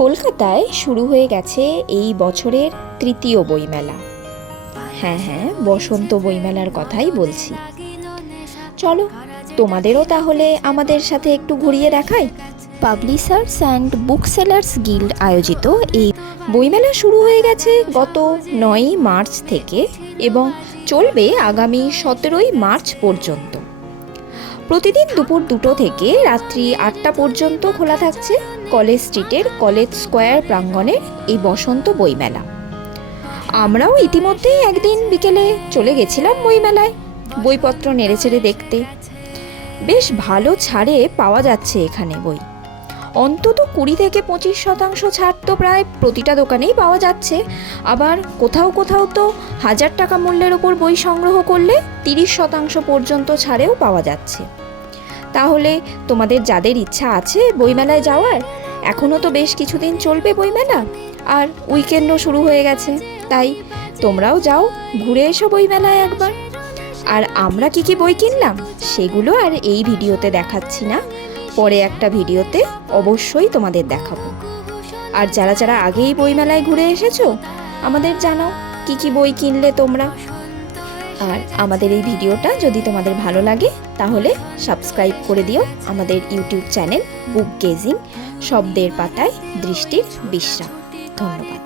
কলকাতায় শুরু হয়ে গেছে এই বছরের তৃতীয় বইমেলা। হ্যাঁ, বসন্ত বইমেলার কথাই বলছি। চলো, তোমাদেরও তাহলে আমাদের সাথে একটু ঘুরিয়ে দেখাই। Publishers and booksellers guild আয়োজিত এই বইমেলা শুরু হয়ে গেছে গত 9ই মার্চ থেকে এবং চলবে আগামী 17ই মার্চ পর্যন্ত। প্রতিদিন দুপুর 2টো থেকে রাত্রি 8টা পর্যন্ত খোলা থাকছে কলেজ স্ট্রিটের কলেজ স্কোয়ার প্রাঙ্গণের এই বসন্ত বইমেলা। আমরাও ইতিমধ্যেই একদিন বিকেলে চলে গেছিলাম বইমেলায় বইপত্র নেড়েচেড়ে দেখতে। বেশ ভালো ছাড়ে পাওয়া যাচ্ছে এখানে বই। অন্তত 20 থেকে 25% ছাড় তো প্রায় প্রতিটা দোকানেই পাওয়া যাচ্ছে। আবার কোথাও কোথাও তো 1000 টাকা মূল্যের ওপর বই সংগ্রহ করলে 30% পর্যন্ত ছাড়েও পাওয়া যাচ্ছে। তাহলে তোমাদের যাদের ইচ্ছা আছে বইমেলায় যাওয়ার, এখনও তো বেশ কিছুদিন চলবে বইমেলা, আর উইকেন্ডও শুরু হয়ে গেছে, তাই তোমরাও যাও, ঘুরে এসো বইমেলায় একবার। আর আমরা কি বই কিনলাম সেগুলো আর এই ভিডিওতে দেখাচ্ছি না, পরে একটা ভিডিওতে অবশ্যই তোমাদের দেখাবো। আর যারা যারা আগেই বইমেলায় ঘুরে এসেছো আমাদের জানাও কি বই কিনলে তোমরা। আর আমাদের এই ভিডিওটা যদি তোমাদের ভালো লাগে তাহলে সাবস্ক্রাইব করে দিও আমাদের ইউটিউব চ্যানেল বুক গেজিং, শব্দের পাতায় দৃষ্টির বিশ্রাম। ধন্যবাদ।